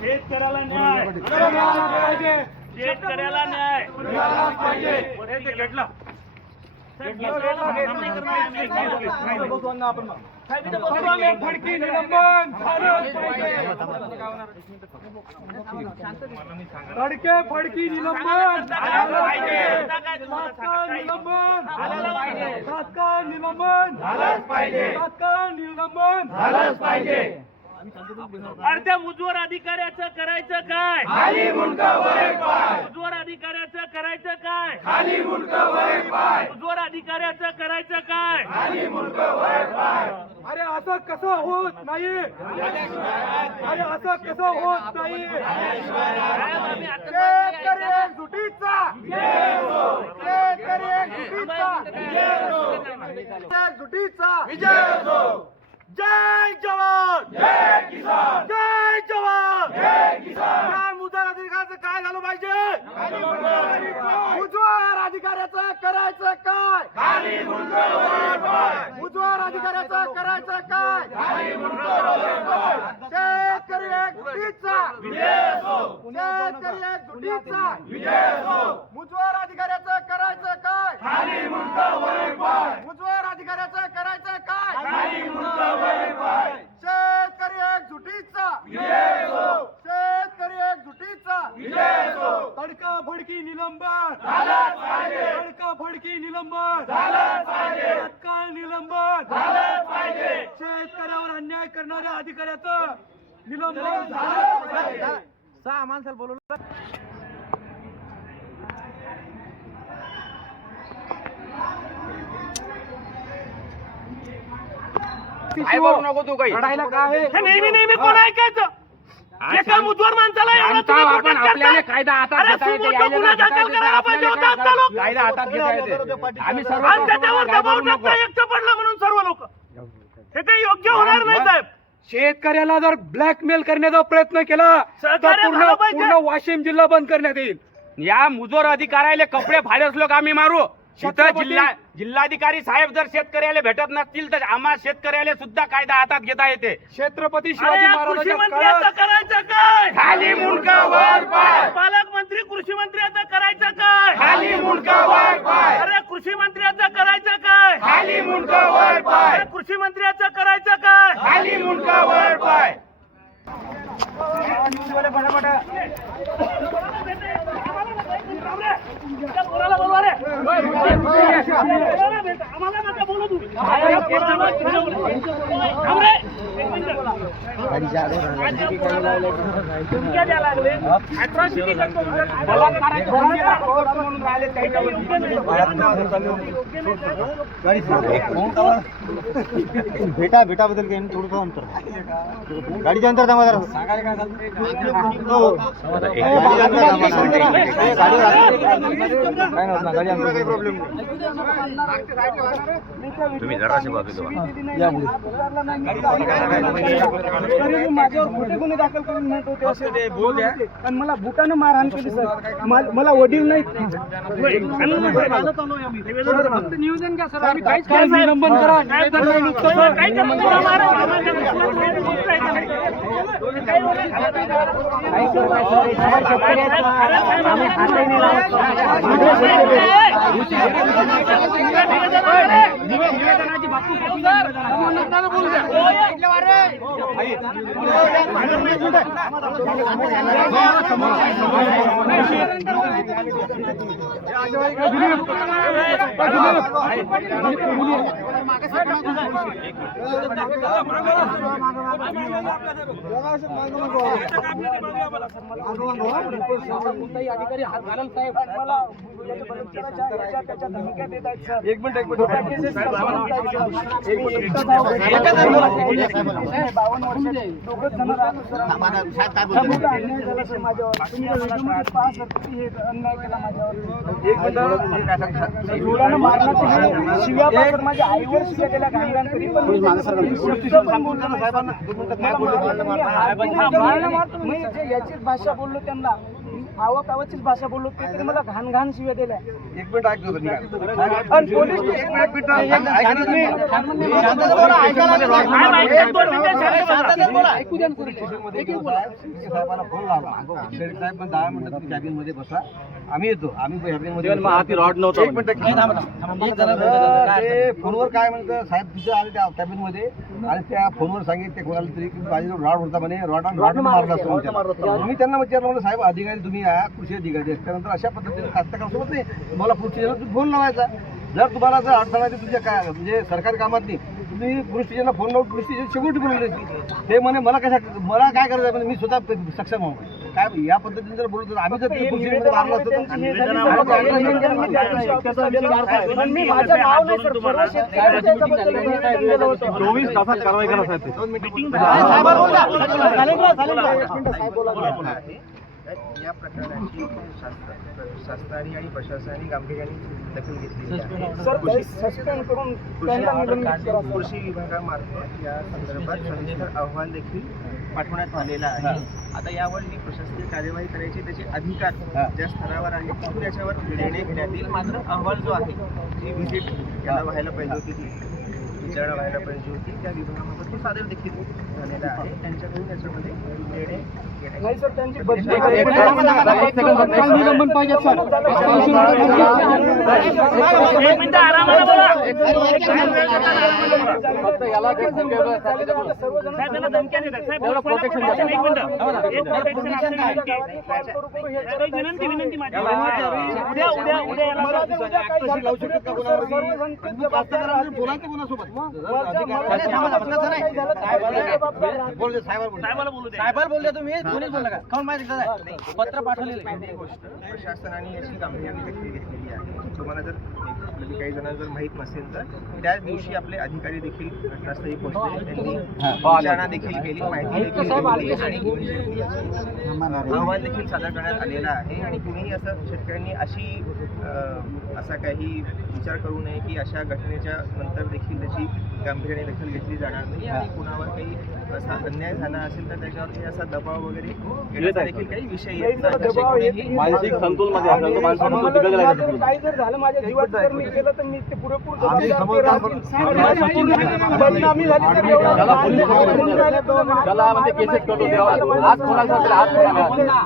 शेतकऱ्याला न्याय, शेतकऱ्याला न्याय घेतला। फडकी निलंबन फडकी निलंबन तात्काळ निलंबन अर्ध्या मुजवर अधिकाऱ्याचं करायचं काय? मुजवर अधिकाऱ्याचं करायचं काय? मुजवर अधिकाऱ्याचं करायचं काय? अरे असं कसं होत नाही, अरे असं कसं होत नाही। शेतकरी एकजुटीचा, शेतकरी एकजुटीचा विजय असो। जय जवान जय किसान, जय जवान जय किसान। या मुजवर अधिकाऱ्याचं काय झालं पाहिजे? मुजवर अधिकाऱ्याचं करायचं काय? मुजवर अधिकाऱ्याचं करायचं काय? शेतकरी एकजुटीचा विजय असो, शेतकरी एकजुटीचा विजय असो। मुजवर अधिकाऱ्याचं करायचं काय? मुजवर अधिकाऱ्याचं करायचं काय? शेतकरी एकजुटीचा विजय असो, शेतकरी एकजुटीचा विजय असो। तडकाफडकी निलंबन झालंच पाहिजे, तडकाफडकी निलंबन झालंच पाहिजे, तात्काळ निलंबन झालंच पाहिजे। शेतकऱ्यावर अन्याय करणाऱ्या अधिकाऱ्याचं निलंबन झालंच पाहिजे। सहा माणसाला बोलवलं। नको तू काही नेहमी कोण ऐकायचं? एका मुजवर माणसाला आपल्याला कायदा हातात पडलं म्हणून सर्व लोक हे काही योग्य होणार नाही साहेब। शेतकऱ्याला जर ब्लॅकमेल करण्याचा प्रयत्न केला तर पूर्ण वाशिम जिल्हा बंद करण्यात येईल। या मुजोर अधिकाऱ्याला कपडे फाडस लोक आम्ही मारू। जिल्हाधिकारी साहेब जर शेतकऱ्याला भेटत नसतील तर आम्हा शेतकऱ्याला सुद्धा कायदा हातात घेता येते। छत्रपती शिवाजी महाराजांचं करायचं काय? खाली मुंडका वर पाय। पालकमंत्री कृषी मंत्र्याचं करायचं काय? खाली मुंडका वर पाय। अरे कृषी मंत्र्याचं करायचं काय? खाली मुंडका वर पाय। कृषी मंत्र्याचं करायचं काय? खाली मुंडका वर पाय। भेटा बद्दल काही थोडं अंतर गाडीच्या अंतर थांबा जरा काही प्रॉब्लेम तुम्ही जराशी बाजूला माझ्यावर खोटे गुन्हे दाखल करून म्हणत होते असे ते बोल द्या पण मला बुटानं मारहाण केली सर। मला वडील नाहीत। नियोजन घ्या सर, आम्ही काहीच निलंबन करा। निवेदनाची बातमी अधिकारी हात घालाल साहेब। एक मिनिट शिव्या माझ्या आईवर शिव्या केल्या गांधींनी याचीच भाषा बोललो त्यांना। आवकावाचीच भाषा बोललो ते तरी मला घाण घाण शिव्या दिल्या. एक मिनिट ऐकतो तुम्ही. आणि पोलीस स्टेशन काय माहिती दोन मिनिटं शांत बसा. साहेबांना फोन लावला. शेख साहेब पण 10 मिनिटं तुम्ही कॅबिन मध्ये बसा, आम्ही येतो. आम्ही कॅबिन मध्ये एक मिनिट ते फोनवर काय म्हणतं साहेब तिथे आले त्या कॅबिन मध्ये आणि त्या फोनवर सांगितले कोणाला तरी की माझ्याजवळ रॉड होता म्हणे, रॉड मारला असतो म्हणतात. मी त्यांना विचारलं म्हणलं साहेब अधिकारी तुम्ही या कृषी अधिकारी त्यानंतर अशा पद्धतीने कास्तकारांसोबत नाही तुम्हाला पुढची फोन लावायचा. जर तुम्हाला जर अडचण आहे तुमच्या काय म्हणजे सरकारी कामात नाही तुम्ही पोलीस स्टेशनला फोन लावून पोलीस स्टेशन सिक्युरिटी बोलवली ते म्हणे मला काय करायचं आहे म्हणजे मी स्वतः सक्षम आहो काय या पद्धतीने जर बोलत आम्ही जर पोलीस स्टेशनमध्ये मारलं असतं पण मी माझं नाव नाही सर, सर्व शेतकऱ्यांच्या याच्याबद्दल निवेदन दिलं होतं. 24 तासात कारवाई करा साहेब. या प्रकरणाची शासनाने आणि प्रशासनाने गांभीर्याने दखल घेतली आहे. सर सस्पेंड करून त्यांना निलंबित करा. कृषी विभागामार्फत या संदर्भात सविस्तर अहवाल देखील पाठवण्यात आलेला आहे. आता यावर जी प्रशासकीय कार्यवाही करायची त्याचे अधिकार ज्या स्तरावर आहे तिथून याच्यावर निर्णय घेण्यात येईल. मात्र अहवाल जो आहे जी व्हिजिट याला व्हायला पाहिजे होती ती विचारणा व्हायला पाहिजे होती त्या विभागामार्फत तो सादर देखील झालेला आहे. त्यांच्याकडून याच्यामध्ये निर्णय नाही सर त्यांची बदली निलंबन पाहिजे सर. एक मिनिटं आरामानं बोला. साहेब त्यांना धमक्या देतात. साहेब protection द्या. एक मिनिटं. एक protection action विनंती माझी. उद्या याला साहेबाला बोलू दे. पत्र पाठवलेलं गोष्ट प्रशासनाने याची गांभीर्याने दखल घेतलेली आहे. तुम्हाला जर म्हणजे काही जणांना जर माहीत नसेल तर त्याच दिवशी आपले अधिकारी देखील घटनास्थळी पोहोचले. त्यांनी विचारणा देखील केली, माहिती देखील दिली आणि अहवाल देखील सादर करण्यात आलेला आहे. आणि कुणीही असं शेतकऱ्यांनी असा काही विचार करू नये की अशा घटनेच्या नंतर देखील त्याची गांभीर्याने दखल घेतली जाणार नाही आणि कुणावर काही असा अन्याय झाला असेल तर त्याच्यावरती असा दबाव वगैरे घेण्याचा देखील काही विषय येत नाही. मानसिक संतुलन मध्ये असेल तर माणसाला बिघडलं नाही. काही जर झालं माझ्या जीवात जर मी केलं तर मी ते पुरेपूर बदनामी झाली तर एवढं त्याला म्हणजे केसेस करून द्यावा. आज कोणाला आज कोणाला